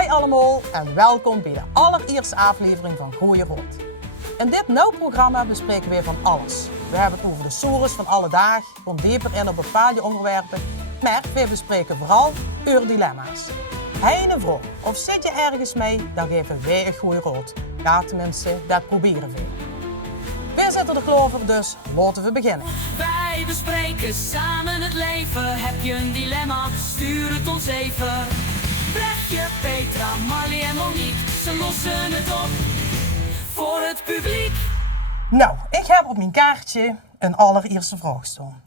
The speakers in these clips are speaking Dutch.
Hi allemaal en welkom bij de allereerste aflevering van Gooien Rood. In dit nieuw programma bespreken we van alles. We hebben het over de soeres van alle dag, gaan dieper in op bepaalde onderwerpen, maar we bespreken vooral uw dilemma's. Hij een vrouw of zit je ergens mee, dan geven wij een Gooi Rood. Ja, tenminste, dat proberen we. We zitten er klaar voor, dus laten we beginnen. Wij bespreken samen het leven. Heb je een dilemma? Stuur het ons even. Brechtje, Petra, Marley en Monique, ze lossen het op voor het publiek. Nou, ik heb op mijn kaartje een allereerste vraag staan.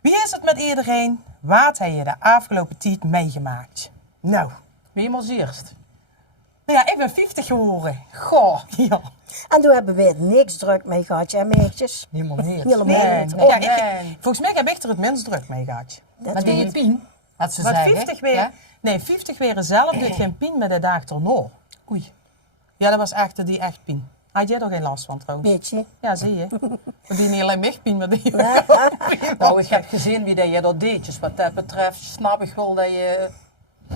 Wie is het met iedereen? Wat heb je de afgelopen tijd meegemaakt? Nou, Wie was eerst? nou ja, ik ben 50 geworden. Goh, Ja. En toen hebben we niks druk mee gehad, ja, meisjes? helemaal niet. Helemaal niet. Ja, nee. volgens mij heb ik er het minst druk mee gehad. Dat Maar die weet je ik. pien, had ze Maar zeggen. 50 weer, Ja? nee, 50 weer zelf doet geen pien met de dag erna. Oei. Ja, dat was echt die echt pien. Had jij er geen last van trouwens? Beetje. Ja, zie je. We die niet alleen mij pien, maar die Nou, ik heb gezien wie dat je dat deed. Wat dat betreft snap ik wel dat je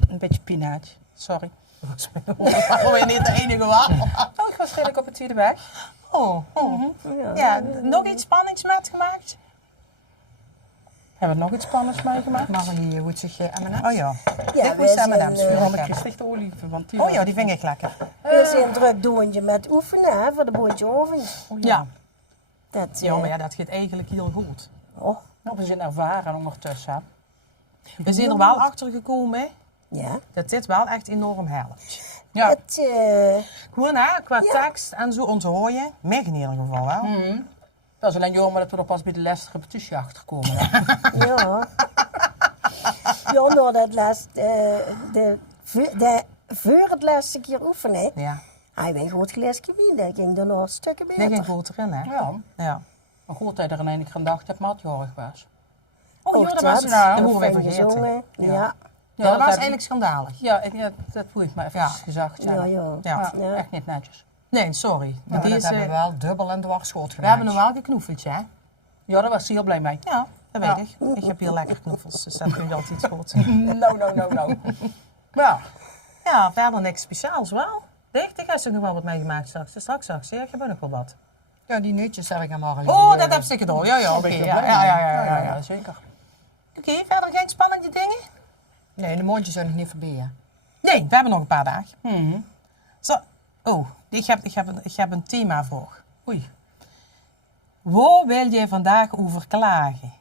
een beetje pien had. Sorry. Waarom ben je niet de enige waar? Nou, ik was redelijk op het tweede weg. Oh, ja, nog iets spannends metgemaakt? Hebben we nog iets spannends meegemaakt? Marie hoort zich M&M's. Oh ja. Ja, Ik we moest zijn, M&M's Waarom willen ik hebben. gestichte olie, want die Oh ja, die vind ik lekker. we zijn druk doende met oefenen, hè, voor de boontje oven. Ja. Dat, Ja, maar ja, dat gaat eigenlijk heel goed. oh, Nou, we zijn ervaren ondertussen. We zijn er wel achter gekomen hè, ja. dat dit wel echt enorm helpt. Ja. Het, Gewoon hè, qua Ja. tekst en zo onthooien, mij in ieder geval wel. Dat is alleen jammer dat we er pas bij de laatste repetitie achter komen. Hè. ja. Ja, nou, dat voor het laatste keer oefenen, Ja, hij weet goed gelezen wie, dat ging er nog stukken die ging beter. goed erin hè. Ja. Ja. Maar goed dat je er in één keer aan dacht dat Maat jarig was. Oh ja, dat dat, was dat moeten we fijn vergeten. gezongen, ja. Ja, dat was heb- eigenlijk schandalig. Ja, dat voel ik maar even Ja. gezegd. Ja, ja. Ja. Ja. Echt niet netjes. Nee, sorry. Maar Maar die dat is, hebben we wel dubbel en dwarschoot we gemaakt. hebben nog wel geknoefeld, hè? Ja, daar was ze heel blij mee. Ja, dat Ja. weet ik. Ik heb hier lekker knoefels, dus dat kun je altijd goed. Nou. Ja, Ja, verder niks speciaals wel. Dicht, ik heb er nog wel wat meegemaakt straks. Dus straks zag ze, ja, ik heb ook nog wel wat. Ja, die neutjes heb ik aan Marie. Oh, dat heb ze gedaan. Ja, oké. Ja. zeker. Oké, verder geen spannende dingen? Nee, de mondjes zijn nog niet voorbij. Hè. Nee, we hebben nog een paar dagen. Zo, oh, ik heb een themavraag. Oei. Waar wil je vandaag over klagen?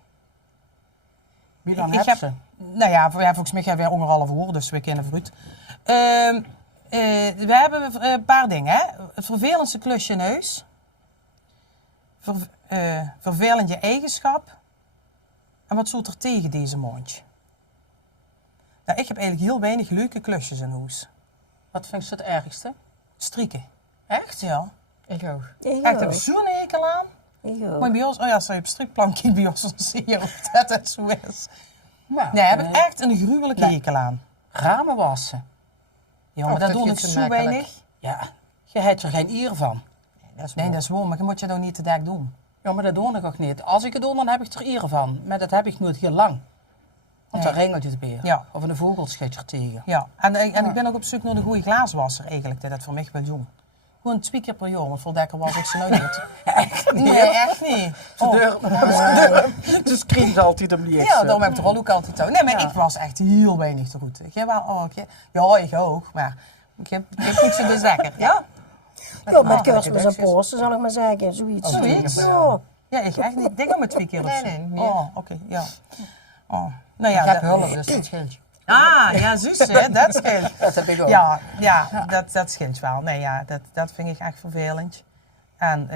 Wie dan Ik heb heb- ze? Nou ja, volgens mij hebben we anderhalf uur, dus we kennen vooruit. We hebben een paar dingen. Hè? Het vervelendste klusje in huis. Vervelend je eigenschap. En wat zoet er tegen deze maand? Nou, ik heb eigenlijk heel weinig leuke klusjes in huis. Wat vind je het ergste? Strieken. Echt? Ja. Ik ook. Ik Echt, ook. heb ik zo'n hekel aan. Ik ook. Maar bij ons, oh ja, zou je op strikplank kijkt bij ons, dan zie je of dat het zo is. Ja. Nee, heb ik echt een gruwelijke hekel aan. Ramen wassen. Ja, maar Och, dat dat doe ik gaat zo zo makkelijk. weinig. Ja, je hebt er geen eer van. Nee, dat is waar, maar je moet je nou niet te dik doen. Ja, maar dat doe ik ook niet. Als ik het doe, dan heb ik er eer van. Maar dat heb ik nooit heel lang. Want dan ringelt je het weer. Ja. Of een vogelschetje tegen. Ja, en ik ben ook op zoek naar de goede glaaswasser eigenlijk, dat voor mij wil doen. Gewoon 2 keer per jaar, want voor dekker was ik ze nou niet. Echt niet? Nee, echt niet. Oh. Dus kreeg ze altijd om die Ja, daarom heb ik de rol ook altijd ook. Nee, maar Ja. ik was echt heel weinig te goed. Jij wel, ja, ik ook, maar ik moet ze dus lekker, ja? Ja, met Ah, kerstmis en producties. Pasen, zal ik maar zeggen. Zoiets. Zoiets? Ja. Ja, ik echt niet. Ik denk ook maar 2 keer of zo. Nee, meer. Oh, oké, ja. Oh. Nou ja, Ik heb dat- hulp, dus dat scheelt je. Ah, ja, zus, hè, dat scheelt. Dat heb ik ook. Ja, dat scheelt wel. Nee, ja, dat vind ik echt vervelend. En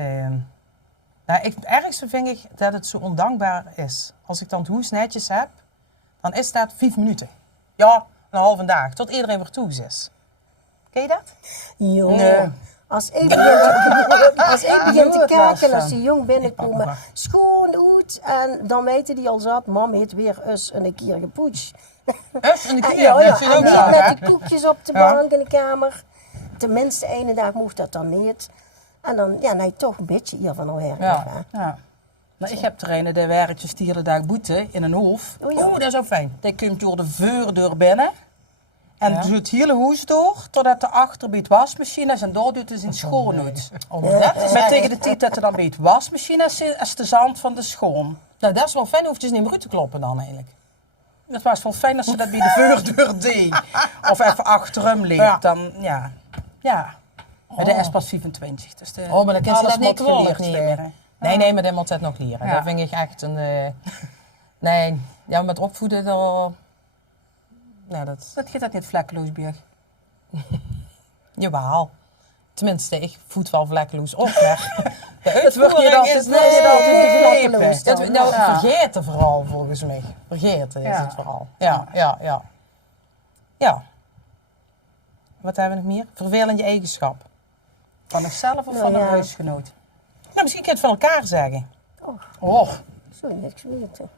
nou, het ergste vind ik dat het zo ondankbaar is. Als ik dan het hoes netjes heb, dan is dat 5 minuten. Ja, een halve dag, tot iedereen weer toe is. Ken je dat? Ja. Nee. Als ik begin te het last kijken, als van. die jong binnenkomen, schoon uit. En dan weten die al zat, mam heeft weer eens een keer gepoetst. Echt? En de keer, Ja, dat zit en ook niet zo, hè? met die koekjes op de Ja. bank in de kamer. Tenminste, ene dag mocht dat dan niet. En dan, ja, nee, toch een beetje hiervan al werken. Ja. hè. Ja. Nou, ik heb trainen de werkjes die hele dag boeten in een hoofd. Oh ja. Oeh, dat is ook fijn. Die komt door de voordeur binnen. En doet het hele huis door, totdat de achter bij het wasmachine is en daar doet het zijn schoon uit. Met tegen de tijd dat er dan bij het wasmachine is de zand van de schoon. Nou, dat is wel fijn, hoeft je niet meer uit te kloppen dan eigenlijk. Het was wel fijn als ze dat bij de voordeur deed. Of even achter hem ligt. Ja. Dan, ja. Ja. Maar de is pas 25. Dus Oh, maar dan kan ze alles dat niet moet kwalijk geleerd nemen. worden. Nee, maar dat moet het nog leren. Ja. Dat vind ik echt een... nee, ja, met opvoeden, dan... Nou, dat... Dat gaat dat niet vlekkeloos, Björg. Jawel. Tenminste, ik voed wel vlekkeloos op, maar... De Het wordt niet uitvoering altijd, is vlekkeloos dan. Dat, nou, Ja. vergeten vooral, volgens mij. Vergeten is Ja. het vooral. Ja. Wat hebben we nog meer? Vervelende eigenschap. Van zichzelf of Nou, van een ja. huisgenoot? Nou, misschien kun je het van elkaar zeggen. Oh. Zou niks weten.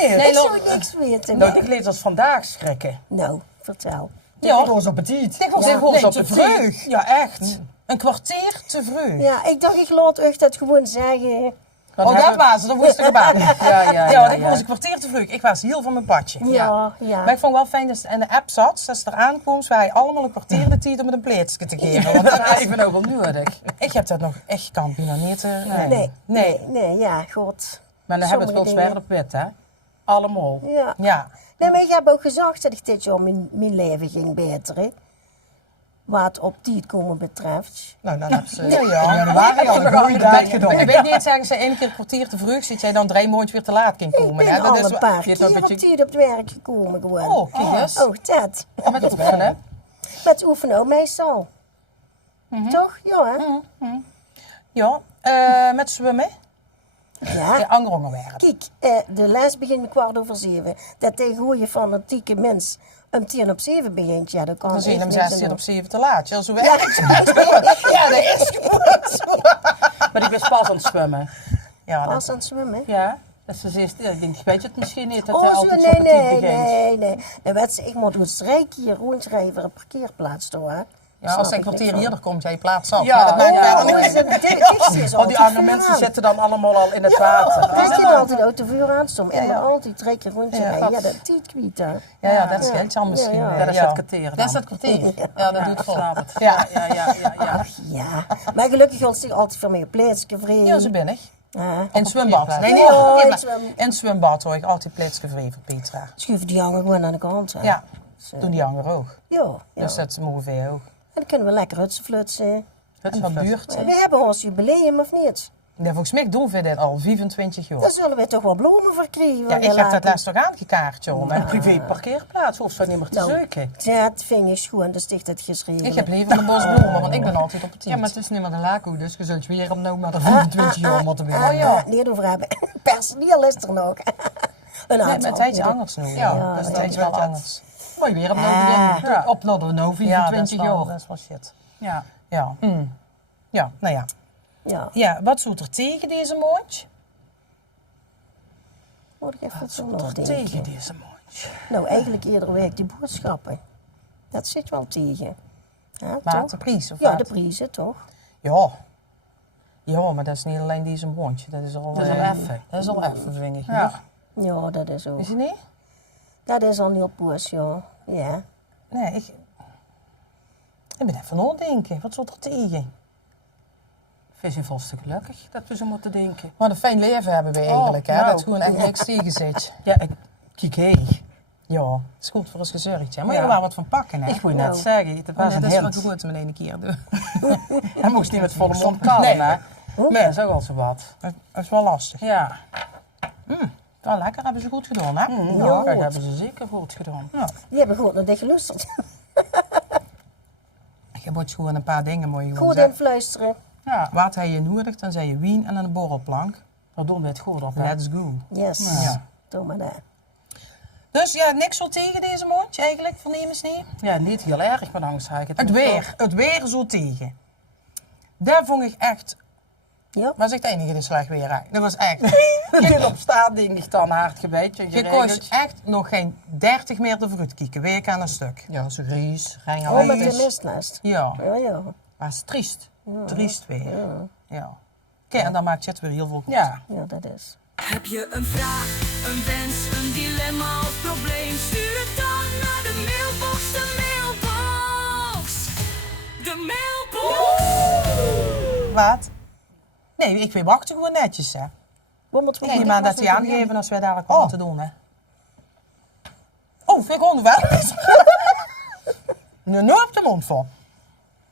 Nee, Ik zou niks weten. nou, ik leed als vandaag schrikken. Nou, vertel. Ja, was op het iets. Ik Ja. was Nee, op te het vroeg. Ja, echt. Een kwartier te vroeg. Ja, ik dacht, ik laat euch dat gewoon zeggen. Oh, dat was het. Dat moest ik erbij. Ja, want ik was een kwartier te vroeg. Ik was heel van mijn padje. Ja. Maar ik vond wel fijn dat ze in de app zat, dat ze eraan kwam, zo hij allemaal een kwartier de tijd om het een pleetje te geven. Want Dat dat is is, even nou wel nodig. ik heb dat nog echt kan bijna niet. Nee, ja, god. Maar dan hebben we het wel Sommige zwaar op wet, hè? Allemaal. Ja. Ja. Nee, maar ik heb ook gezegd dat ik dit jaar mijn leven ging beteren. Wat op tijd komen betreft. Nou, dan heb ze... Ja, januari al een goede tijd gedaan. Ik weet niet, zeggen ze één keer een kwartier te vroeg, zit jij dan 3 maanden weer te laat kan Ik komen. ben hè? Dat al is een wel- paar je hebt keer dat op met je- tijd op het werk gekomen gewoon. Oh, kijk eens. Oh, dat. Met oefenen. Met oefenen ook meestal. Mhm. Toch? Ja, hè? Ja, met zwemmen. Ja. Ja, Angrongen werk. Kijk, de les begint 7:15. Dat tegenwoordig fanatieke mens om 7:10 begint. Ja, dat kan Dan zie je hem echt niks 16 aan op 7 te laat. Ja, zo doen. werkt het. Ja, dat is goed. Maar ik ben pas aan het zwemmen. Ja, Als dat, aan het zwemmen. Ja. Dat ze zegt, ik denk, weet je het misschien niet, dat Oh, hij zo, altijd zo op het tijd begint. nee. Dan werd ze, ik moet een streek hier rondschrijven, een parkeerplaats door. Hè. ja, als hij een kwartier eerder komt, jij plaats af. Ja, Maar dat maakt ja. verder Oh, niet is het dichtste is Al die altijd andere mensen vooraan. zitten dan allemaal al in het water. Dus die altijd uit de vuur aanstaan. En dan altijd 3 keer rondje Ja, rijden. dat- Ja, dat tiet kwiet hè. Ja, dat scheelt dan misschien. Ja, ja. Dat is het kwartier Dat is dan. het kwartier. Ja, dat doet vol. snap het. Ja. Ja. Ja, maar gelukkig had zich altijd voor mij plaatsje vrij. Ja, zo ben ik. Ja. In het zwembad. Nee, Oh, nee, in maar het zwem- in het zwembad hoor ik altijd plaatsje vrij voor Petra. Schuif die hangen gewoon aan de kant. Hè. Ja, doen die anderen ook. Ja. Dus dat mogen wij ook. En dan kunnen we lekker hutsenflutsen. En wat duurt? We hebben ons jubileum, of niet? Ja, volgens mij doen we dit al 25 jaar. Daar zullen we toch wel bloemen voor krijgen. Ja, ik heb dat laatst toch aangekaart, joh. Een privé parkeerplaats hoeft zo niet meer te Nou. zoeken. Dat vind ik gewoon, dat sticht het geschreven. Ik heb liever een bos bloemen, want ik ben altijd op het team. Ja, maar het is niet meer de laco, dus je zult weer opnieuw maar de 25 jaar moeten weer. Niet over hebben. Personeel is er nog. Een Nee, aantal. met het iets anders nu. Ja, dat is dat iets is wel wel anders. Mooi weer opnieuw Ah. weer. Op naar de nou Ja, dat is 24 wel, jaar. dat is wel shit. Ja. Ja. Ja, nou ja. Ja, Ja, wat zoet er tegen deze maand? moet ik even zo Tot nog tegen denken. deze mondje. Nou, eigenlijk eerder week die boodschappen. Dat zit wel tegen. Ja, Maar toch? de prijs of Ja, wat? de prijzen toch? Ja. Ja, maar dat is niet alleen deze maandje. Dat is al Dat is al even. Dat is al even, vind ik. Ja. Ja, dat is ook. Is het niet? Dat is al heel poes, ja. Ja. Nee, ik ben even aan het denken. Wat zoet er tegen? We zijn vast te gelukkig dat we zo moeten denken. Wat een fijn leven hebben we eigenlijk, hè? nou. Dat gewoon echt niks tegen zit. Ja, kijk hé. Ja, het is goed voor ons gezorgd, hè? Maar Ja. je er wel wat van pakken, hè? Ik wil Nou. net zeggen, het was Oh, een nee, dat is hint. wel goed met één keer doen. Hij moest niet met volle mond kallen, hè? Hoe? Nee, dat is ook al zo wat. Dat is wel lastig. Ja. Wel lekker, hebben ze goed gedaan, hè? Ja, dat hebben ze zeker goed gedaan. Ja. Die hebben goed naar dit geluisterd. Je moet gewoon een paar dingen mooi gewoon Goed zeggen. influisteren. Ja, Wat heb je nodig? Dan zei je wien en een borrelplank. daar doen we het goed op. hè. Let's go. Yes. Ja. Doe maar dat. Dus ja, niks zo tegen deze maand eigenlijk, vernemen ze niet? Ja, niet heel erg, maar anders ga ik het Het niet weer zo tegen. Daar vond ik echt, Ja. was ik het enige die slecht weer uit. Dat was echt. doen. Op staat denk ik dan hard gebeetje. Je kost echt nog geen 30 meer te fruit kieken, week aan een stuk. Ja, zo gries, geen Oh, met Alles. de mistnest. Ja, Ja, ja. was triest. Triest weer. Ja. Kijk, en dan maakt je het weer heel veel goed. Ja. Ja, dat is. Heb je een vraag, een wens, een dilemma of probleem? Stuur het dan Wat? Nee, ik weer wachten gewoon netjes, hè. Ik neem aan dat hij aangeven als wij dadelijk wat moeten doen, hè. Oh, vind ik gewoon weg. Nu op de mond voor.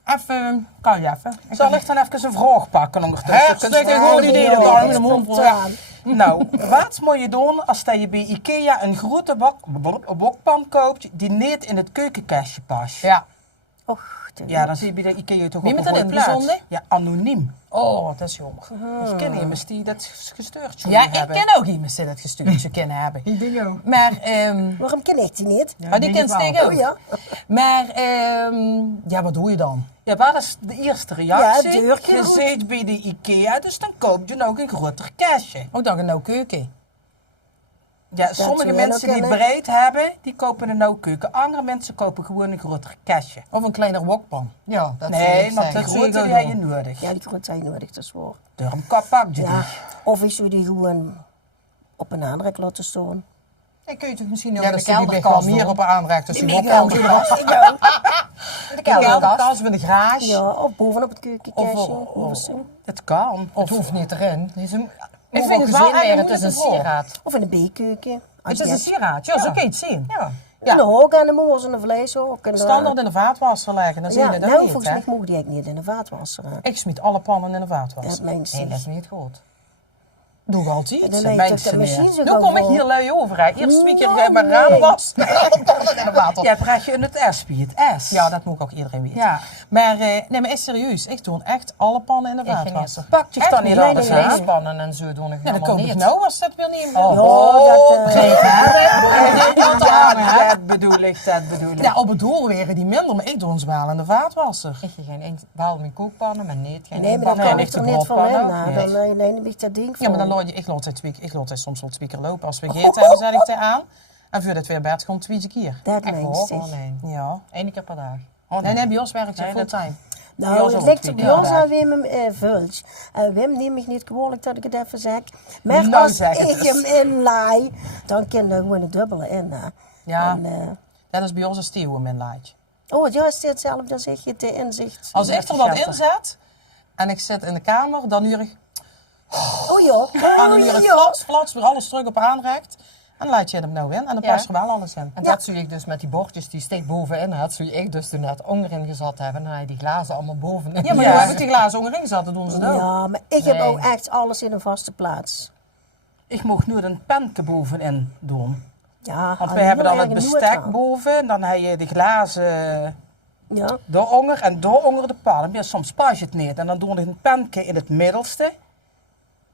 Even, kan je even. Zal ik dan even een vraag pakken ondertussen? Hartstikke goed idee, dan kan je de mond voor. Nou, wat moet je doen als je bij Ikea een grote wokpan koopt die niet in het keukenkastje past? Ja. Ja, dan zie je bij de Ikea toch Wie op met een dat goede in, plaats. bijzonder? Ja, anoniem. Oh, dat is jammer. Ik ken iemand die dat gestuurd zou Ja, ik hebben. ken ook iemand die dat gestuurd zou kunnen hebben. Ik denk ook. Maar, Waarom ken ik die niet? maar die kent Stig ook. Oh ja. Maar, ja, wat doe je dan? Ja, wat is de eerste reactie? Ja, deurtje je goed. zit bij de Ikea, dus dan koop je ook een groter kastje. Ook dan een nou keuken. Ja, sommige zou mensen wel die kunnen. breed hebben, die kopen een no-keuken. Andere mensen kopen gewoon een groter kastje. Of een kleiner wokpan. Ja, dat zou Nee, ik want zeggen. de zie ik grote ook die heb wel. je nodig. Ja, die groot zijn nodig, dat is waar. Daarom pak je die. Ja. Of ik zou die gewoon op een aanrek laten staan. En kun je toch misschien ook Ja, in dat de ligt wel kelderkast meer doen? op aanrecht. Dus die Die wokpan kelderkast, in ja. de kelderkast met een garage. Ja, of bovenop het keukenkastje. Of- Of, Het kan. Het hoeft niet erin. Het is een, Ik ik vind vind het wel gezien eigenlijk het is een moeilijk te sieraad. of in de B-keuken. Het is een sieraad. Ja, zo kun je het zien. Ja. Ja. En de hoog en de moos en de vlees ook. En Standaard in de vaatwasser leggen, dan zie je Ja, het nou, ook niet, volgens hè. mij mogen die eigenlijk niet in de vaatwasser. Hè. Ik smiet alle pannen in de Dat vaatwasser. mensen. Nee, dat is niet goed. Doe ik altijd. En Dat dan zijn leg je toch de mensen machine zo Nu kom ik gewoon hier lui over, hè. Eerst 2 keer Nou, mijn nee. raam was. En alle pannen in de vaatwasser. Jij praat je in het S bij het S. Ja, dat moet ook iedereen weten. Ja. Maar, nee, maar is serieus. Ik doe echt alle pannen in de Ik vaatwasser. Pak je Echt dan niet niet? alles nee, nee. aan? Vleespannen en zo doen ik Ja, dan helemaal kom ik niet. nou als dat weer niet Oh. Dat bedoel ik, dat bedoel ik. Ja, op het doel weren die minder, maar ik doe ons wel in de vaatwasser. Ik heb geen enkel, behalve mijn kookpannen, maar niet geen Nee, maar dat enkel. kan nee, ik de er niet van broodpan in. ook Nou, niet. dan neem ik dat ding Ja, maar dan van. laat je, ik laat het soms wel 2 keer lopen. Als we gegeten hebben, zet ik het aan. En voor het weer bed komt 2 keer. Dat Echt meen hoor? je. Oh nee. Ja. 1 keer per dag. Nee, nee, bij ons werkt ze Nee, dat- fulltime. Bij Nou, ons het ook ligt twee op keer jou per aan dag. Wim Vuls. Wim, neem ik niet kwalijk dat ik het even zeg. Maar Nou, als zeg het ik eens. hem inlaai, dan kan er gewoon een dubbele in. Hè. Ja, En, dat is bij ons een steeuw in mijn laadje. oh, het is hetzelfde, dan zeg je het inzicht. Als ik er dat in zet en ik zit in de kamer, dan uur ik Oh ja, aan een oh uur ja. flats, weer alles terug op aanrecht. En dan laat je hem nou in en dan Ja. past er wel alles in. En Ja. dat zou ik dus met die bordjes die steek bovenin had, zou ik dus toen net onderin gezet hebben en dan had je die glazen allemaal bovenin. Ja, maar Ja. nu heb ik die glazen onderin gezet, dan doen ze het ook. Ja, maar ik heb Nee. ook echt alles in een vaste plaats. Ik mocht nu een penke bovenin doen. Ja, Want we hebben dan het ergens bestek nooit boven. En dan heb je de glazen aan. Ja, daaronder en daaronder de pan. Ja, soms pas je het niet. En dan doe ik een penke in het middelste.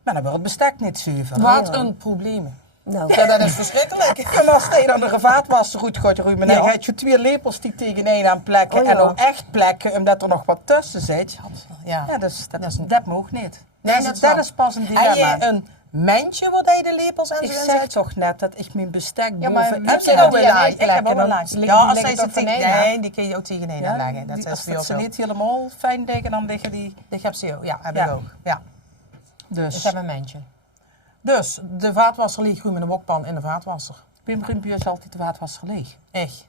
Maar dan wordt het bestek niet zuiver. Wat een probleem. nou. Ja, dat is verschrikkelijk. En als je dan de vaatwasser goed gaat ruimen, dan Ja. heb je 2 lepels die tegen één aan plekken. Oh ja. En ook echt plekken, omdat er nog wat tussen zit. Ja. Ja, dat mag niet. Nee, dat is pas een Heb dilemma. je een mandje waar je de lepels en Ik zo in zeg zet? toch net dat ik mijn bestek Ja, maar boven... Heb je Ja, ook die een aan laag? één Ik heb plek ook en een dan laag. liggen Ja, die als zij liggen ze toch tegen... beneden? Nee, die kun je ook tegen een leggen. Dat is als bij ons ze ook. niet helemaal fijn liggen, dan liggen die... Ik heb ze ook. Ja, heb Ja. ik ook. Ja. Ik Dus heb een mandje. Dus, de vaatwasser ligt goed met een wokpan in de vaatwasser. Pim Rumpje is altijd de vaatwasser leeg. Echt.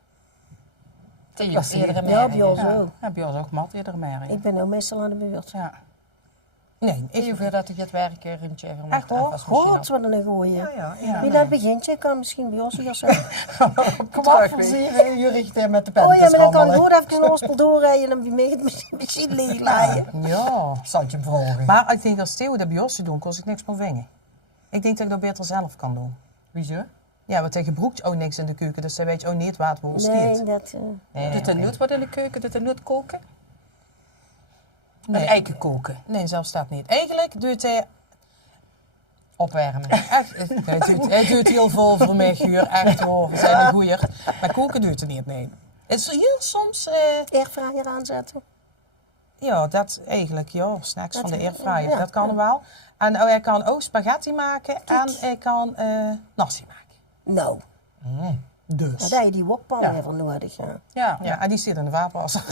Tegen Dat zie je. eerdere Ja, merken. bij ons Ja, ook. heb je ook mat eerder merken. Ik ben nou meestal aan de beurt. Ja. Nee, Ik ik... hoeveel dat ik het werken rondje even met Echt de hoor, afwasmachine goed wat een gooien. Ja. Wie dat begintje kan misschien bij ons hier zijn. Kom af, voor 7 uur richten met de pen. Oh ja, maar dan kan ik goed even een ospel doorrijden en mee het misschien leeglaaien. Ja. Zal ik je vragen. Maar ik denk als Theo dat bij ons zou doen, kost ik niks meer vingen. Ik denk dat ik dat beter zelf kan doen. Wieso? Ja, want hij gebruikt ook niks in de keuken, dus hij weet ook niet waar het voor Nee, schiet. dat... Nee, Doet er nooit wat in de keuken? Doet er nooit koken? Nee. Een eiken koken. Nee, zelfs dat niet. Eigenlijk doet hij opwarmen. echt... Hij doet heel veel voor mij, Guur. Echt hoor, we zijn een goeier. Maar koken doet hij niet, nee. Het is heel soms... Airfryer aanzetten. Ja, dat eigenlijk, ja, snacks Dat- van de airfryer, ja, dat kan ja. wel. En hij kan ook spaghetti maken en hij kan nasi maken. Nou, Dus. dan heb je die wokpan Ja. even nodig. Ja. Ja, Ja, en die zit in de vaatwasser.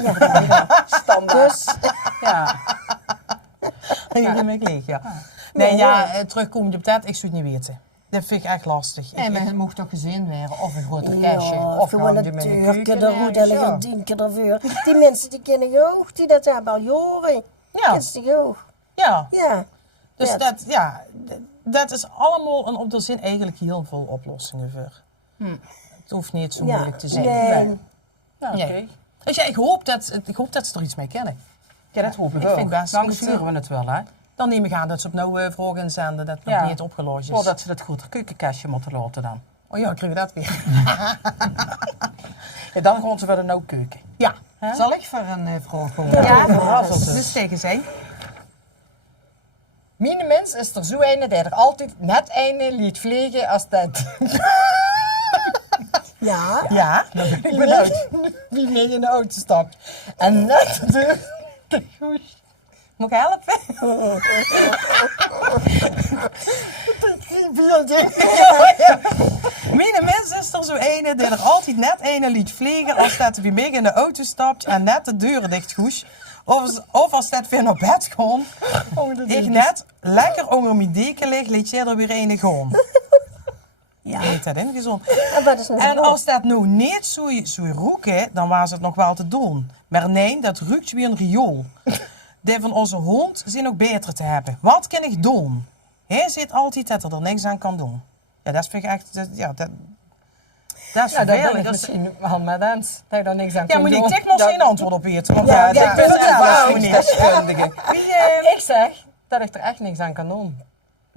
standaard. Dus, Ja. En jullie mee leeg, ja. Nee, ja, terugkomend op dat, ik zou het niet weten. Dat vind ik echt lastig. Nee, maar het mocht toch gezien worden of een groter ja, kastje. Of gewoon gewoon een die met een turken, keuken de roet en ergens, een 10 keer ervoor. Die mensen die kennen je ook, die dat hebben al jaren. Ja. Kent ze ook. Ja. Ja. Dus Ja. dat is allemaal een op de zin eigenlijk heel veel oplossingen voor. Het hoeft niet zo moeilijk te zijn. Nee. Ja, oké. Nee. Dus ja, ik hoop dat ze er iets mee kennen. Ja, dat hoop ik Ik ook. vind best Dan goed, sturen we het wel, hè. Dan neem ik aan dat ze op nou vragen inzenden dat het Ja. nog niet opgelost is. Voordat ze dat goed keukenkastje moeten laten dan. Oh ja, krijgen we dat weer. Ja, dan gaan ze weer een keuken. Ja. Zal ik voor een vraag komen? Ja, verrassend dus. dus tegen zij. Mijn mens is er zo een die er altijd net een liet vliegen als dat. Ja. Ja. Ik ben uit. Wie mee in de auto stapt. En net de goes. Moet ik helpen? Mijn mens is er zo ene die er altijd net ene liet vliegen als dat bij mij in de auto stapt en net de deuren dicht goes. Of als dat weer naar bed komt, ik net lekker onder mijn deken lig, liet jij er weer ene gaan. Ja. Heet dat ingezond. En wat is nog En nog? als dat nou niet zo roeken, dan was het nog wel te doen. Maar nee, dat ruikt weer een riool. Die van onze hond zijn ook beter te hebben. Wat kan ik doen? Hij zit altijd dat er niks aan kan doen. Ja, dat vind ik echt... Dat is Ja, dat ben vervelend. ik Dat is- misschien wel met eens. Dat je daar niks aan Ja, kunt maar ik doen. tik nog geen antwoord op eten. Want Ja, ja, ja, ik vind het ja, echt ja, niet. Deskundige. Ik zeg dat ik er echt niks aan kan doen.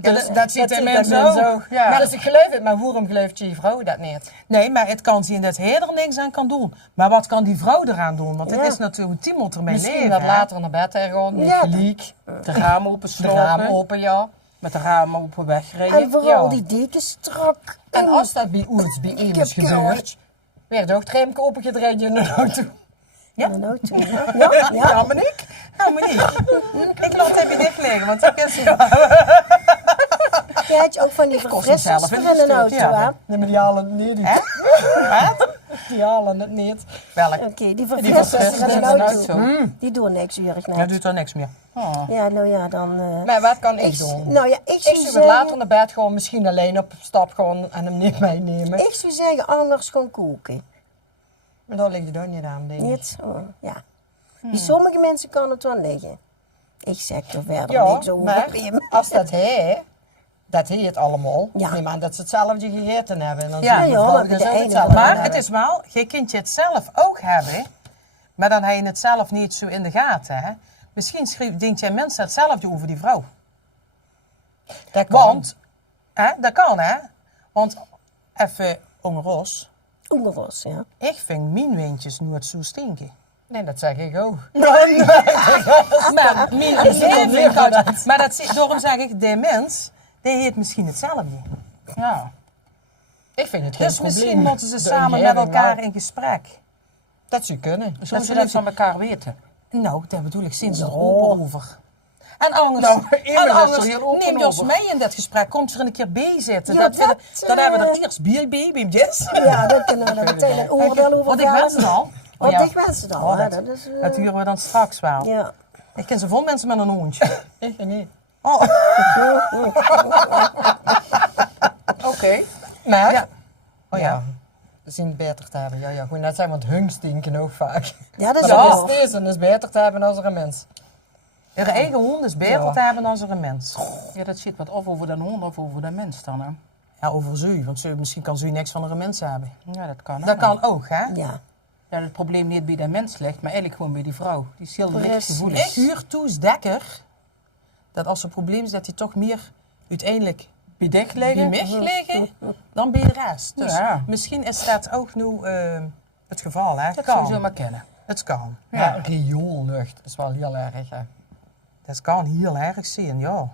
Ja, dat ziet de mens mens ook. Ja. Maar dus ik geloof het, maar waarom gelooft je vrouw dat niet? Nee, maar het kan zien dat hij er niks aan kan doen. Maar wat kan die vrouw eraan doen? Want het Ja. is natuurlijk, die moet ermee Misschien leven. wat hè? later naar bed gaan, met Ja. gelijk, De ramen open de raam slopen. open, ja. Met de ramen open wegrijden. En vooral Ja. die dekens strak. En als dat bij ons, bij een is heb gebeurd, werd ook het remke opengedraaid in de auto. Ja? En auto. Ja, ja. maar niet. Ja, maar niet. Ik laat het even dicht liggen, want ik is Je had je ook van die verfrissers mezelf in in de een auto, ja. hè? Nee, maar die halen het niet. Hè? Wat? Die halen het niet. Welk? Oké, die verfrissers verfrissers in in een een auto. auto. Die doen niks, Jurg. Dat doet er niks meer. Ja, nou ja, dan... Maar wat kan ik doen? Nou ja, ik Ik zou zou het later zeggen... naar bed gewoon misschien alleen op stap gaan en hem niet meenemen. Ik zou zeggen, anders gewoon koken. Maar daar ligt het ook niet aan, denk ik. Niet? Oh, ja. Bij sommige mensen kan het wel liggen. Ik zeg er verder Ja, niks over. maar Pim. als dat heet het allemaal. Ja. Neem aan dat ze hetzelfde gegeten hebben. En dan Ja, zien ja, mevrouw maar dus de ook ene hetzelfde wel. Maar hebben. het is wel, je kunt je het zelf ook hebben, maar dan heb je het zelf niet zo in de gaten. Hè? Misschien denkt jij mensen hetzelfde over die vrouw. Dat kan. Want, dat kan hè, want even ongeros, Oegeros, ja. ik vind mijn windjes nooit zo stinken. Nee, dat zeg ik ook. Maar mijn vind ik maar daarom zeg ik, de mens, die heeft misschien hetzelfde. Ja. Ik vind het geen Dus probleem. misschien moeten ze De samen met omgeving elkaar wel. in gesprek. Dat zou kunnen. Zo ze dat van elkaar weten. Nou, dat bedoel ik, sinds er open over. En anders, Nou, iemand is er heel open neem je ons over. mee in dat gesprek. Komt er een keer bij zitten. Ja, dan dat, hebben we er eerst bier bij, Jess. Ja, daar kunnen we dan meteen een oordeel over Want ik wens het al. Want Ja. ik wens het al, Oh, hè. dat, Dat is... dat huren we dan straks wel. Ja. Ik ken ze vol mensen met een hondje. Ik niet. Oh. Oké. Maar, Ja. Oh ja. we zien het beter te hebben. Ja, goed, net zijn, want hun stinken ook vaak. Ja, dat is Maar Ja. wel. dat is deze is beter te hebben dan een mens. Een eigen hond is beter Ja. te hebben dan er een mens. Ja, dat zit wat of over de hond of over de mens dan, hè. Ja, over Zui. Want misschien kan Zui niks van een mens hebben. Ja, dat kan. Dat kan ook, hè? Ja. Ja, het probleem niet bij de mens ligt, maar eigenlijk gewoon bij die vrouw. Die is heel Precies. gevoelig. Ik huur Toes Dekker dat als er een probleem is, dat hij toch meer uiteindelijk Bij dicht bij liggen. mij liggen dan bij de rest. Dus Ja. misschien is dat ook nu het geval, hè? Dat zou je Kan. zomaar kennen. Het kan. Ja, rioollucht is wel heel erg, hè. Dat kan heel erg zijn, ja.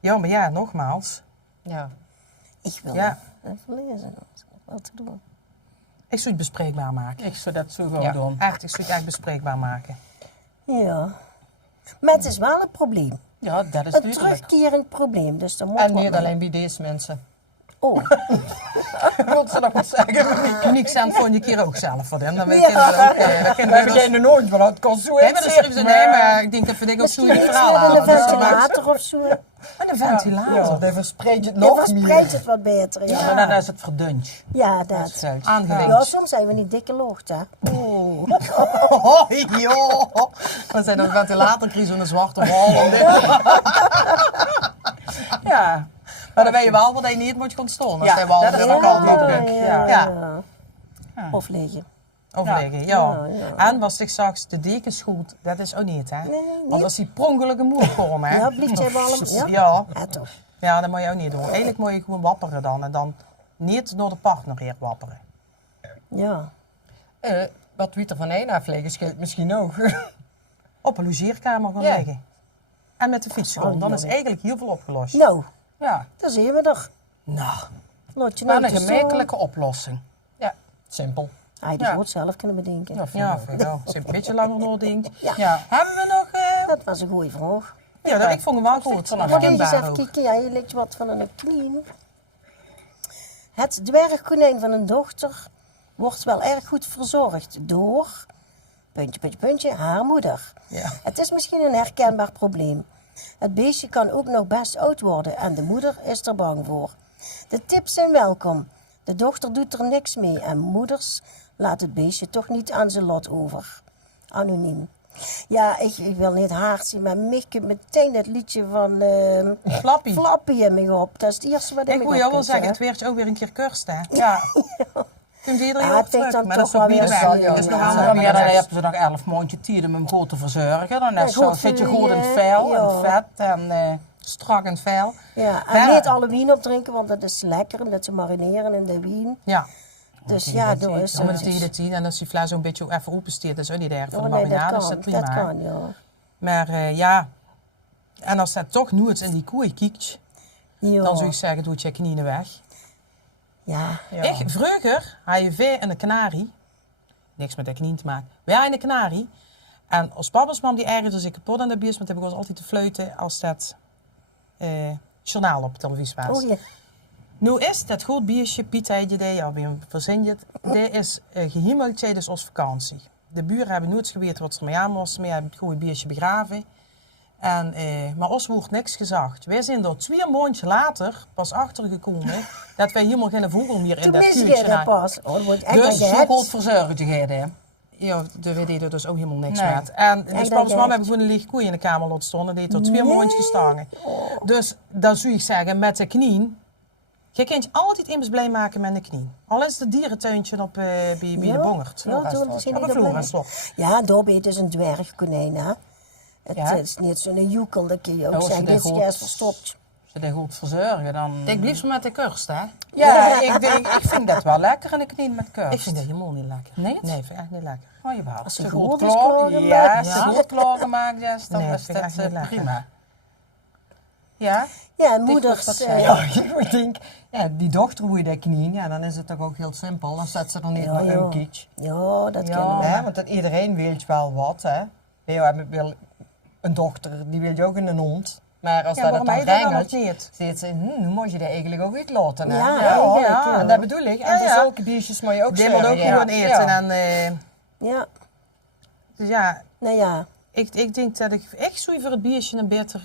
Ja, maar ja, nogmaals. Ja. Ik wil Ja. even lezen. Wat te doen. Ik zou het bespreekbaar maken. Ik zou dat zo wel Ja, doen. echt, ik zou het echt bespreekbaar maken. Ja. Maar het is wel een probleem. Ja, dat is Een duidelijk. terugkerend probleem. Dus dan moet En wat niet mee. alleen bij deze mensen. Oh, Wilt ze nog wat zeggen? Uniek zijn vond je keer ook zelf voor den. Dan weet Ja. je dat ook. We hebben geen nooit van het kost zo Nee, maar dan schrijven ze nee, maar ik denk dat we ook zo in het verhaal met een halen. Dus ze maakt- ventilator of zo. Met een ventilator. Ja, dan verspreid je het Dan nog verspreidt meer. het wat beter. Ja, Ja, maar dan is het verdund. ja dat. Aangelinkt. Ja, soms zijn we niet dikke locht, hè. Oeh. Oh, joh. Dan zijn er ventilatorcrisis en een zwarte wal. En dit. Ja. Maar dan weet je wel wat je niet moet gaan staan. Dat Ja, zijn wel dat is de wel kant wel op. druk. ja, Ja. ja. Of liggen. Of Ja. liggen, ja. Ja. En was ik straks de dekenschoot, dat is ook niet, hè? Nee, Want niet. als die prongelijke moer komen, hè? Ja, blieft jij wel allemaal. Ja? Ja. Ja, toch. Ja, dat moet je ook niet doen. Eigenlijk moet je gewoon wapperen dan. En dan niet door de partner hier wapperen. Ja. Wat Wieter van Een afleggen scheelt misschien ook. Op een logeerkamer gaan Ja. liggen. En met de fiets gewoon. Dan is eigenlijk heel veel opgelost. Nou, Ja, daar zien we er. Nou, Laat je maar nou een te gemakkelijke oplossing. Ja, simpel. zo. Hij die Ja. goed zelf kunnen bedenken. Ja, ja, nou, als je een beetje langer nadenkt. Ja. Ja. Hebben we nog... Dat was een goeie vraag. Ja, dat, ik vond hem wel goed. vanaf Maar eens Herkenbaar even ook. kijken, ja, je ligt wat van een knie. Het dwergkonijn van een dochter wordt wel erg goed verzorgd door, puntje, puntje, puntje, haar moeder. Ja. Het is misschien een herkenbaar probleem. Het beestje kan ook nog best oud worden en de moeder is er bang voor. De tips zijn welkom. De dochter doet er niks mee en moeders laat het beestje toch niet aan zijn lot over. Anoniem. Ja, ik wil niet hard zien, maar Mieke meteen het liedje van Flappy. Flappy in me op. Dat is het eerste wat Ik moet jou wel zeggen, het werd ook weer een keer kurst, hè? Ja. Kunt je iedereen Ja, op het heeft terug, dan maar dat is toch nog wel niet weer weg. zo, Dat is nog ja. allemaal Ja, weer dan weg. hebben ze nog 11 maandjes tijd om hem goed te verzorgen. Dan is Ja, goed zit je voor goed je, in het vel ja. en vet. En, Strak en vuil. Ja, en Ja. niet alle wien opdrinken, want dat is lekker, omdat ze marineren in de wien. Ja. Dus ja, door is Ja, maar het. dat tegen de 10 en als die fles zo'n beetje even opensteert, dat is ook niet erg voor Oh de nee, dat marinade, is kan, dat prima. dat hè? kan, ja. Maar ja, en als dat toch nooit in die koeien kijkt, Ja. dan zou ik zeggen, doe je knieën weg. Ja. ja. Ik, vroeger had je vee en een kanarie, niks met de knieën te maken, wij hadden een kanarie. En als papa's mam die ergerde zich kapot aan de bios, want heb ik was altijd te fluiten als dat journaal op televisie was. Oh ja. Nu is dat goed biertje, Piet heet je die, ja, wie verzin je het, die is gehemeld tijdens onze vakantie. De buren hebben nooit geweten wat ze ermee aan moesten, maar hebben het goede biertje begraven. En, maar ons wordt niks gezegd. Wij zijn er 2 maanden later pas achtergekomen dat wij helemaal geen vogel meer in Toen dat mis je kuurtje dat hadden. pas. Oh, dat wordt echt Dus een zo gehet. goed verzorgd degene, hè? Ja, daar weet je dus ook helemaal niks Nee. met. En dus dat papa's je mama echt- hebben gewoon een lege koe in de kamer laten staan en die heeft er 2 Nee. maanden gestaan. Dus dan zou ik zeggen, met de knieën. Je kunt je altijd immers blij maken met de knieën. Al is het dierentuintje op, bij de Bongert. Ja, toen misschien Op niet een op vloer. Ja, Dobby het is een dwergkonijn, hè. Het Ja. is niet zo'n joekel, dat kun je ook als je zeggen. dat Dit is goed- juist verstopt. Als je die goed verzorgen, dan... Ik blief zo met de kurst, hè? Ja, ik vind dat wel lekker in de knie met kurst. Ik vind dat helemaal niet lekker. Niet? Nee, vind ik echt niet lekker. Oh, jawel. Als ze Als goed goed is klaargemaakt, klaargemaakt. ja, als ze Ja. goed klaargemaakt is, dan Nee, is vind ik dat echt niet lekker. prima. Ja? Ja, en Ik moeders. moest dat eh, zeggen. Ik denk, ja, die dochter hoe je dat knieën, ja, dan is het toch ook heel simpel. Dan zet ze er niet Ja, meer ja. een kietje. ja, dat Ja, kennen we. hè, want dat iedereen wil wel wat, hè. Wil een dochter, die wil je ook in een hond. Maar als Ja, dat waarom het heb dan je dat dan regelt, nog niet? zegt ze, nu moet je dat eigenlijk ook uitlaten. Hè? Ja, eigenlijk, ja. En dat bedoel ik. En Ja, voor ja. zulke biertjes moet je ook Die moet ook zorgen, gewoon ja. eten. Ja. En, Ja, dus ja, nou ja. ik denk dat ik echt zo voor het biertje een beter...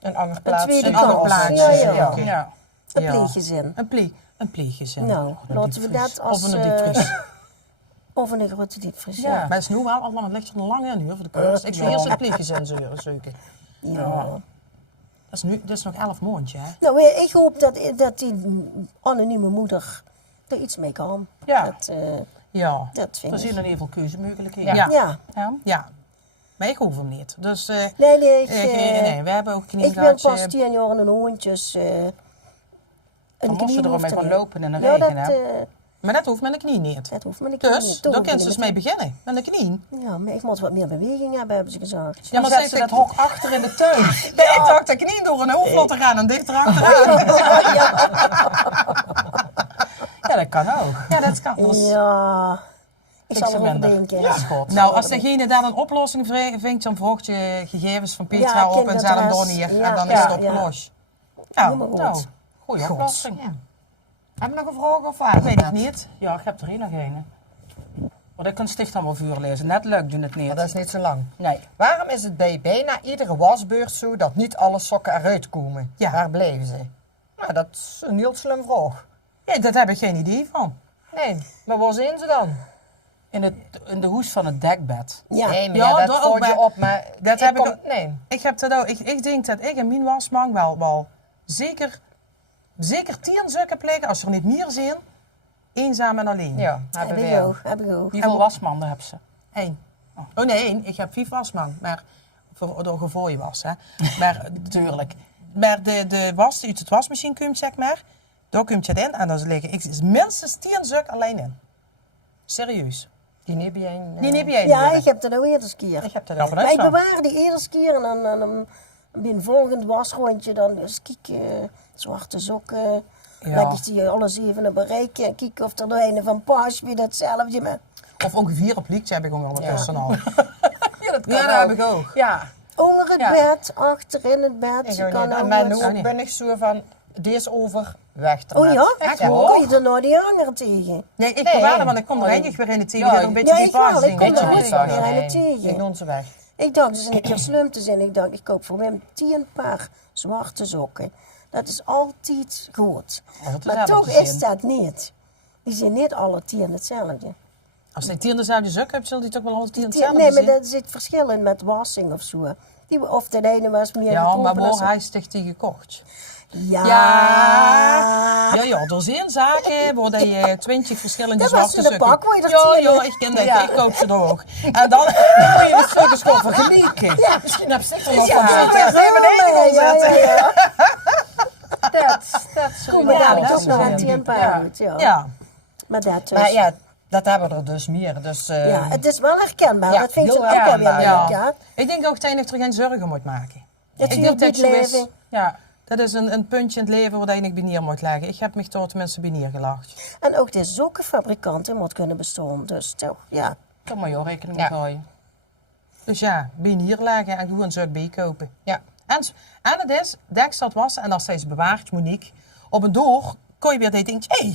Een ander plaatsje. tweede Een ander kans. plaatsje. Ja, ja. Ja. Oké. Ja. Een Ja. pleeggezin. Een pleeggezin. Nou, Of een laten we diepvries. dat als... Of een diepvries. Of een grote diepvries, Ja. ja. Maar het is nu wel allemaal, het ligt er nog lang in nu voor de kurs. Ik zou eerst het pleeggezin zoeken. Ja. Dat is nog 11 maandje, hè? Nou, ik hoop dat die anonieme moeder er iets mee kan. Ja. Ja. Dat vind Er zijn ik. in ieder geval keuzemogelijkheden. Ja. Ja. Ja. Ja. Maar ik hoef hem niet. Dus Nee, nee, we hebben ook ik wil kniegaatje. pas 10 jaar een hondjes. Dan moest je er hoeft mee er van niet. lopen in de Ja, regen, dat, hè? Maar dat hoeft met de knie niet. dat hoeft me een knie Dus, niet. daar Toch kunnen ze ben dus ik mee beginnen. Met de knie. Ja, maar ik moet wat meer beweging hebben, hebben ze gezegd. Ja, maar Zet zet ze ik dat hok achter in de tuin. Nee, ik dacht de knie door een hoofdvlot te gaan en dichter achteraan. Ja, dat kan ook. Ja, dat kan. Ja, ik zal erover minder. denken. Ja, schot. Nou, als degene daar een oplossing vindt, dan vraagt je gegevens van Petra Ja, op en zet hem door kinderadres. hier. Ja, en dan is ja, het opgelost. Helemaal goed. Nou, goeie oplossing. Heb je nog een vraag of wat? Dat weet ik niet. Ja, ik heb er hier nog een. Want ik kan sticht aan wel vuur lezen. Net leuk doen het niet. Maar dat is niet zo lang. Nee. Waarom is het bij bijna iedere wasbeurt zo dat niet alle sokken eruit komen? Ja. Waar blijven ze? Nou, dat is een heel slim vraag. Ja, daar heb ik geen idee van. Nee, maar waar zijn ze dan? In de hoes van het dekbed. Ja. Nee, maar Ja, ja, daar dat ook valt je bij- op, maar Dat heb ik ook- Nee. Ik heb dat ook. Ik denk dat ik in mijn wasmang wel zeker 10 zulke plekken, als er niet meer zijn, eenzaam en alleen. Ja, Heb hebben ik we ook, heb ik ook. Hoeveel wasmanden heb ze? 1. Oh nee, 1. Ik heb 4 wasmang, maar door gevooien was, hè. Maar Tuurlijk. Maar de was uit het wasmachine komt, zeg maar, daar komt je het in en dan liggen is minstens 10 stuk alleen in. Serieus. Die heb jij. Die heb jij Ja, niet. ik heb dat ook eerder keer. Ik heb dat Ja, ook. maar dat Maar is ik zo. bewaar die eerste keer en dan bij een volgend wasrondje dan eens kijken, zwarte sokken. Ja. Dan ik die alles even op een rijtje en kijken of er nog een van pas weer datzelfde met. Of ongeveer op liedje heb ik ook ondertussen al. Ja, dat Ja, dat heb ik ook. Ja. Onder het Ja. bed, achter in het bed. Ik Ze ook kan niet. ook Maar wat- nu ook ben ik zo van, die is over, weg Oh ermee. ja? Echt Hoe hoor. kan je er nou die hanger tegen? Nee, ik Nee. bewaar hem, want ik kom er eindelijk weer in het tegen. Ja, Ja, een beetje ja, die ik wel, paas ik kom dingen. er Beetje ook niet weer van, in het nee. tegen. Ik doe ze weg. Ik dacht dus een keer slim te zijn. Ik dacht, ik koop voor hem 10 paar zwarte sokken. Dat is altijd goed. dat Maar heb ik toch gezien. is dat niet. Die zijn niet alle 10 hetzelfde. Als je 10 dezelfde zak hebt, zullen die toch wel 10 Nee, hetzelfde maar zijn? er zit verschil in met wassing of zo. Of de ene was meer Ja, goedkoper maar dan waar ze- hij sticht die gekocht? Ja. Ja, er zijn zaken waar je 20 verschillende Dat was zwarte in de stukken... pak, waar je er Ja, 10 ja, in- ik ken dat. Ja. Ik koop ze er ook. En dan... Oh, je bent zo dus gewoon vergelijken. Ja. Misschien heb je er nog Ja, van ja, zitten. ja. beneden ja, zetten. ja, ja. Dat is Kom maar, Ja, daar heb ik dat ook nog is een een 10 paar ja. uit, ja. Ja. Maar dat dus. Maar ja, dat hebben we er dus meer. Dus, Ja, het is wel herkenbaar. Ja, dat vind ik heel ook wel weer herkenbaar, leuk, Ja. ja. Ik denk ook dat je er geen zorgen moet maken. Het Ik is denk dat niet zo is. leven. Ja. Dat is een puntje in het leven waar je niet bij neer moet leggen. Ik heb me toch tenminste bij neergelegd. En ook de sokkenfabrikanten moet kunnen bestaan. Dus toch, ja. Daar moet je ook rekening Ja. mee houden. Dus ja, bij neerleggen en gewoon een zak bijkopen. ja. En het is, deksel wassen en als zij ze bewaart, Monique, op een door, kon je weer dat denkt, hé,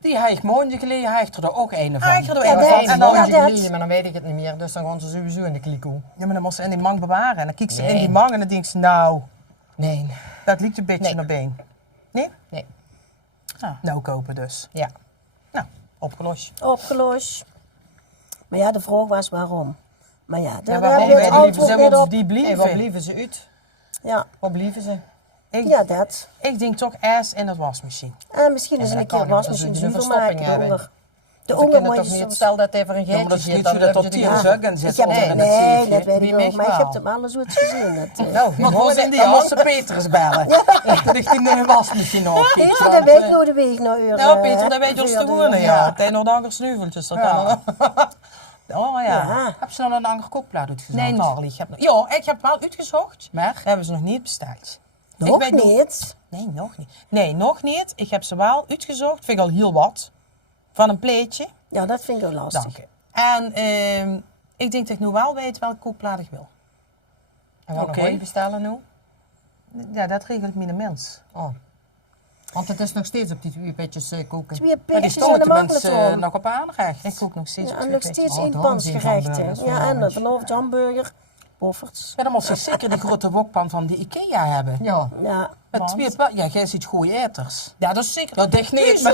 Die heb ik maandje geleden, heb ik er ook een van. hij gaat er Ja, weer dat- van. En En dan dan, ja, dat- geleden, maar dan weet ik het niet meer. Dus dan gaan ze sowieso in de kliko. ja, maar dan moest ze in die mang bewaren. En dan kijkt ze in Nee. die mang en dan denkt ze, nou, Nee. dat liegt een beetje Nee. naar been. Nee? Nee. Nou kopen dus. Ja. Nou, opgelost. Opgelost. Maar ja, de vraag was waarom. Maar ja, daar waarom heb je weet het ik niet. antwoord Zijn niet we op. die En blieven? waar blieven ze uit? Ja, Waar blieven ze? ja, dat. Ik denk toch ijs in het wasmachine. En misschien is Ja, een dat keer kan, wasmachine als we een zuiver verstopping maken. De hebben. honger. De We honger kunnen moet toch je niet, soms... stel dat even een Ja, maar geitje dat is zit, niet dan zo dat heb tot je 10 die- zukken zit Ik heb onder het, in het nee, zeefje. dat weet Wie ik ook. mich Maar ik heb wel. hem alles goed gezien. Dat, Nou, Maar mooi, hoe zijn die dan anders? anders? Moest de Peters bellen. Dat ik die wasmachine op. Peter, dat weet ik nou de weg naar uur. Nou, Peter, dat weet je ons te wonen, ja. Het zijn nog dagen snuiveltjes. Dat kan Ja. Oh ja. Ja. Heb ze dan een andere kookplaat uitgezocht? Nee, Marley. Ja, ik heb wel uitgezocht. Maar? Dat hebben ze nog niet besteld. Ik Nog weet niet. Nee, nog niet. Nee, nog niet. Ik heb ze wel uitgezocht. Vind ik al heel wat. Van een pleetje. Ja, dat vind ik ook lastig. Dank je. En ik denk dat ik nu wel weet welke koekplaat ik wil. En wat Oké. wil je bestellen nu? Ja, dat regelt mijn mens. Oh. Want het is nog steeds op die 2 petjes koken. 2 Ja, die pitjes en stoten de mensen makkelijk nog op aangerecht. Ik kook nog steeds Ja, op en twee nog pleetjes. steeds Oh, één daarom zien pansgerechten. hamburgers Ja, en vanavond. vanavond hamburger, pofferts. Ja, dan moest je zeker die grote wokpan van die Ikea hebben. Ja. Ja, Met Want? 2 pa- ja, jij ziet goede eters. Ja, dat is zeker. Ja, dicht niet. Hoezo?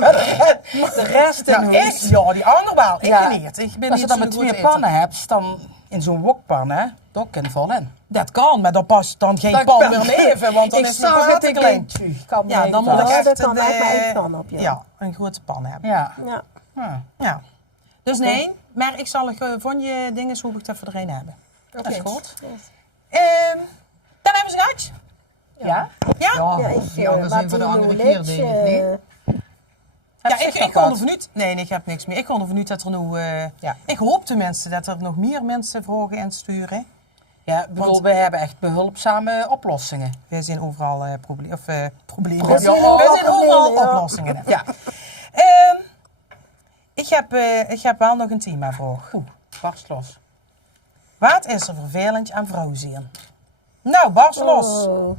Maar de rest in Nou, huis. ik? Ja, die andere wel. Ik Ja. niet. Ik ben Als je niet dan zo met goed 2 eten. pannen hebt, dan in zo'n wokpan, hè, dat kan vol in. Dat kan, maar dan past dan geen Dat pan kan. meer neven, want dan Ik is het zag toch het te een klein. beetje. Kan Ja, dan moet Ja, ik dat echt kan echt maar één pan op, ja. Ja, een grote pan hebben. Ja. ja. Ja. Ja. Dus nee, maar ik zal van je dingen hoe ik dat voor iedereen hebben. Dat is goed. Dan hebben ze gehad. Ja? Ja? Ja, ik die anderen zijn voor de andere keer, denk ik, niet? Ja, Heb ik je kon er nog vanuit. Nee, ik heb niks meer. Ik kon er vanuit dat er nu. Ja. Ik hoop tenminste dat er nog meer mensen vragen insturen. Ja, ik bedoel, wij hebben echt behulpzame oplossingen. We zijn overal problemen. Problemen. We zijn Ja, overal we zijn overal problemen, ja. oplossingen. Ja. Ik heb wel nog een themavraag. Barst los. Wat is er vervelend aan vrouwzien? Nou, barst los. Oh.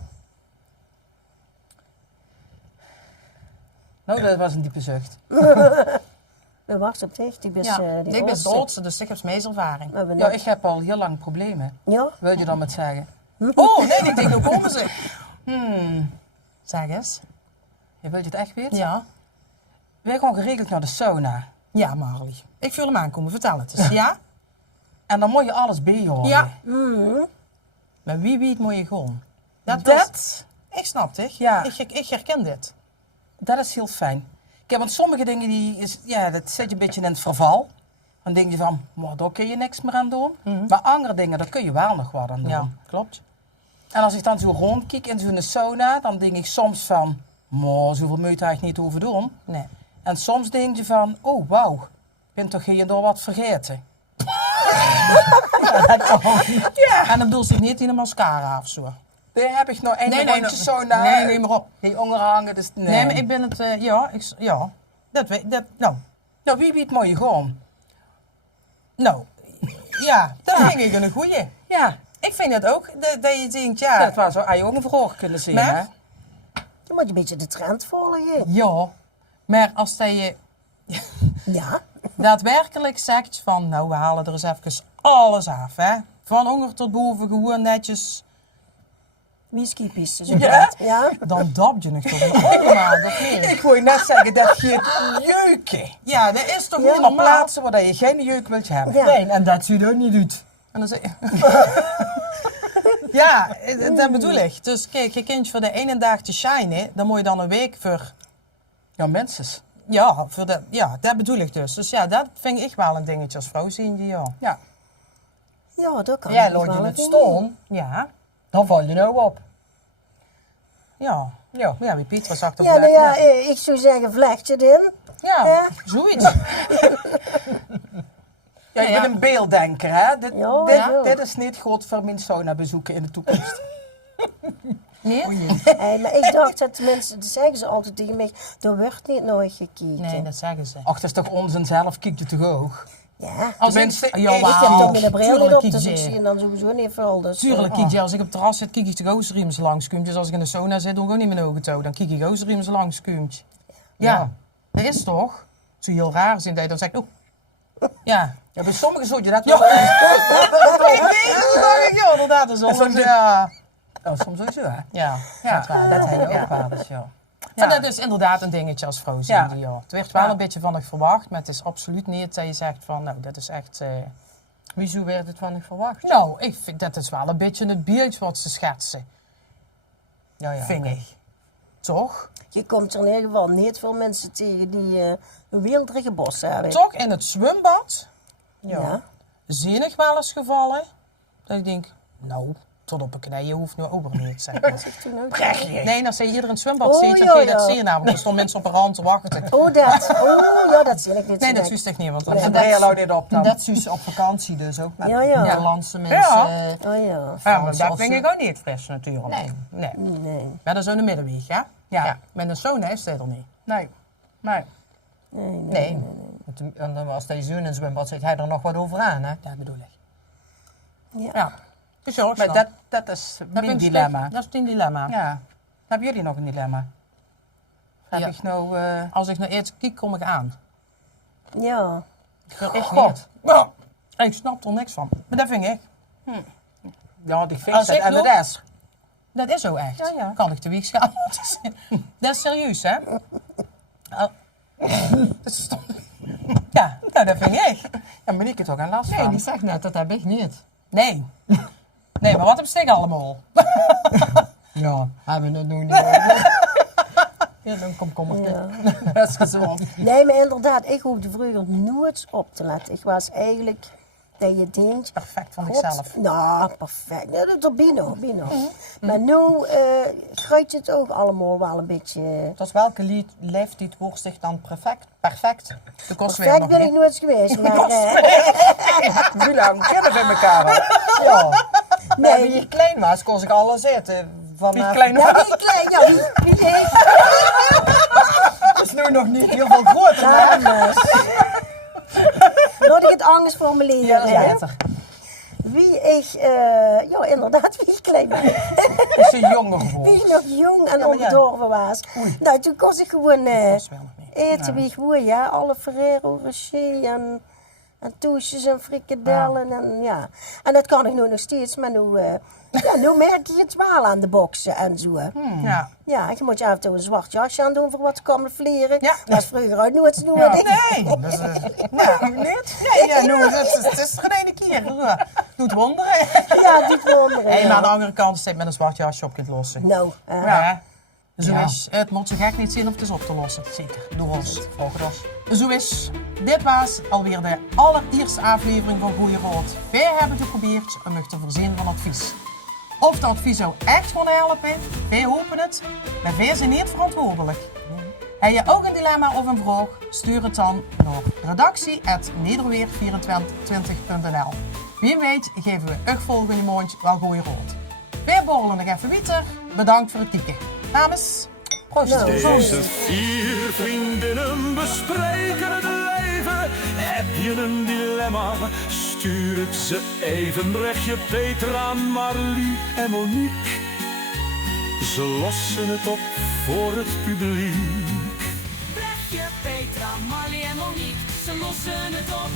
Nou, dat was een diepe zucht. We wachten op dich, die is Ja, die ik ben oudste. de oudste, dus ik heb het meest ervaring. We hebben Ja, nog- ik heb al heel lang problemen. Ja? Wil je dan met zeggen? Oh, nee, ik denk, hoe komen ze? Zeg eens. Je wilt het echt weten? Ja. Wij gaan geregeld naar de sauna. Ja, Marley. Ik voel hem aankomen, vertel het eens. Ja? En dan moet je alles bijhouden. Ja. Maar wie moet je gewoon? Dat, Ik snap het. Ja. Ik herken dit. dat is heel fijn. Kijk, want sommige dingen, dat zet je een beetje in het verval. Dan denk je van, maar daar kun je niks meer aan doen. Maar andere dingen, daar kun je wel nog wat aan doen. Ja, klopt. En als ik dan zo rondkijk in zo'n sauna, dan denk ik soms van, maar zoveel moet je eigenlijk niet over doen. Nee. En soms denk je van, oh wauw, ik ben toch hier en door wat vergeten. Ja. En dan bedoel je niet in een mascara of zo. Daar heb ik nog een rondje sauna. Nee, neem maar op. Die onderhangen, dus nee. Nee, maar ik ben het, ja. Dat weet, nou. Nou, wie het mooie gewoon. Nou, ja, dat vind ik een goeie. Ja, Ik vind het ook, dat je denkt, ja. dat was zo aan je ogen voor kunnen zien, Nee. hè? Dan moet je een beetje de trend volgen. Ja, maar als dat je Ja. daadwerkelijk zegt van, nou, we halen er eens even alles af, hè. Van onder tot boven, gewoon netjes. Whiskypistes. Ja? Ja? Dan dap je nog toch allemaal, dat niet? Ik wou net zeggen, dat geeft jeuken. Ja, dat is toch Ja, gewoon Op normaal? plaatsen waar je geen jeuk wilt hebben. Ja. Nee, en dat ziet er ook niet uit. En dan zeg je... Ja, dat bedoel ik. Dus kijk, je kunt voor de ene dag te shinen, dan moet je dan een week voor... Ja, mensen. Ja, dat bedoel ik dus. Dus ja, dat vind ik wel een dingetje als vrouw zien die, ja. Ja. Ja, dat kan Jij ik loopt wel in het doen. stoom, Ja, dan val je nou op. ja. Ja. Ja, wie Pieter zag toch Ja, nou ja, ik zou zeggen, vlecht je het in. Ja, Ja. zoiets. Ja, je Ja. bent een beelddenker, hè? Dit, Ja, dit, ja. dit is niet goed voor mijn sauna bezoeken in de toekomst. Nee? Hey, maar ik dacht dat de mensen, dat zeggen ze altijd tegen mij, er wordt niet nooit gekeken. Nee, dat zeggen ze. Ach, dat is toch onzin zelf, kijk je toch ook? Ja. Als Tenminste, ja, ik Ik heb wauw. toch mijn bril niet Tuurlijk op, kijk dus je. ik zie hem dan sowieso niet veel. Dus, Tuurlijk kijk je, als ik op het terras zit, kijk ik de goosriems langs kuumt. Dus als ik in de sauna zit, doe ik ook niet mijn ogen toe. Dan kijk ik goosriems langs kuumt. Ja, dat is toch? Het zou heel raar zijn dat je dan zegt, oh. Ja. Ja, bij sommigen zou je dat Ja. wel... Ja, inderdaad. Dat is soms- anders, ja. Oh, soms sowieso, hè? Ja, Ja, dat waar. dat heb je Ja. ook wel eens, ja. Maar dat is inderdaad een dingetje als vrouw zien Ja. die, ja. Het werd wel Ja. een beetje van ik verwacht, maar het is absoluut niet dat je zegt van, nou, dat is echt... Wieso werd het van ik verwacht? Nou, ik vind dat is wel een beetje het beeld wat ze schetsen, Ja, vind ik. Toch? Je komt er in ieder geval niet veel mensen tegen die een weelderige bos hebben. Toch in het zwembad Ja. zie ik wel eens gevallen dat ik denk, nou, tot op een knieën hoeft nu ook niet, zeg maar. Toen ook. Nee, als je hier in het zwembad Oh, zit, dan ja, kun je dat ja. zien namelijk. Er stonden mensen op een rand te wachten. Oh, dat. Oh, ja, dat zie ik niet. Nee, dat zo is echt niet, want En dat de bril houdt dit op dan. Dat is op vakantie dus ook met Ja, ja. Nederlandse mensen. Ja. Oh ja. Ja, maar Frans dat of vind zo. ik ook niet fris natuurlijk. Nee. Nee. Maar dat is ook een middenweg, hè? Ja. Met een sauna is dat er niet. Nee. Nee. Nee. En dan als hij zo in een zwembad zit, hij er nog wat over aan, hè? Dat bedoel ik. Ja. Ja. Dus ja, Maar dat is mijn dilemma. Dat is een dilemma. Ja. Hebben jullie nog een dilemma? Heb Ja. ik nou... Als ik naar eerst kijk, kom ik aan. Ja. echt God. niet? Nou, ik snap er niks van. Maar dat vind ik. Ja, die Als vindt het ik en de nog- rest. Dat is zo echt. Ja, ja. Kan ik de weegschaal? Dat is serieus, hè? Dat is toch- Ja, nou, dat vind ik. Ja, maar ik het ook aan last Nee, van. die zegt net, dat heb ik niet. Nee. Nee, maar wat heb ik allemaal? Ja, hebben we het nog niet over. Ja, dan kom ik Ja. Dat is gezond. Nee, maar inderdaad, ik hoefde vroeger nooit op te letten. Ik was eigenlijk, dat je denkt... Perfect van God, zichzelf. Nou, perfect. Ja, dat is Bino. Maar nu gruit je het ook allemaal wel een beetje... Tot welke leeftijd wordt zich dan perfect? De kost weer Perfect nog ben ik niet. nooit geweest, maar... Hoe lang kennen we elkaar? Ja. Nee, nee, wie je klein was, kon ik alles eten. Wie klein ja, was. die klein, ja, wie heeft is nu nog niet heel veel groter. dames? Laat ik het anders formuleren. Ja, dat is hè? beter. wie ik, inderdaad, wie ik klein ben. Is ze jonger Wie geworden? ik nog jong en Ja, maar onderdorven was. Nou, toen kon ik gewoon was wel nog niet. eten wie gewoon, ja. Alle Ferrero Rocher en toastjes en frikadellen en ja. En dat kan ik nu nog steeds, maar nu merk je het wel aan de boksen en zo. Ja. Ja, je moet je af en toe een zwart jasje aan doen voor wat te camoufleren. Ja. Dat is vroeger uit nooit te doen. Ja, denk ik. nee, dat is, niet? Nee, ja, nou, het is geen ene keer. Doet wonderen. Ja, die wonderen. Hey, ja. maar aan de andere kant is het met een zwart jasje op kunt lossen. Nou, Ja. Zo Ja. is het moet zo gek niet zien of het is op te lossen. Zeker, door ons. Volgens ons. Zo is, dit was alweer de allereerste aflevering van Goeie Rood. Wij hebben geprobeerd om u te voorzien van advies. Of dat advies zou echt gewoon helpen, wij hopen het, maar wij zijn niet verantwoordelijk. Heb je ook een dilemma of een vraag, stuur het dan naar redactie@nederweer24.nl. Wie weet geven we ook volgende maand wel Goeie Rood. Wij borrelen nog even verder. Bedankt voor het kijken. Dames, proost. Nou, Deze 4 vriendinnen bespreken het leven. Heb je een dilemma? Stuur het ze even. Brechtje, Petra, Marlie en Monique. Ze lossen het op voor het publiek. Brechtje, Petra, Marlie en Monique, ze lossen het op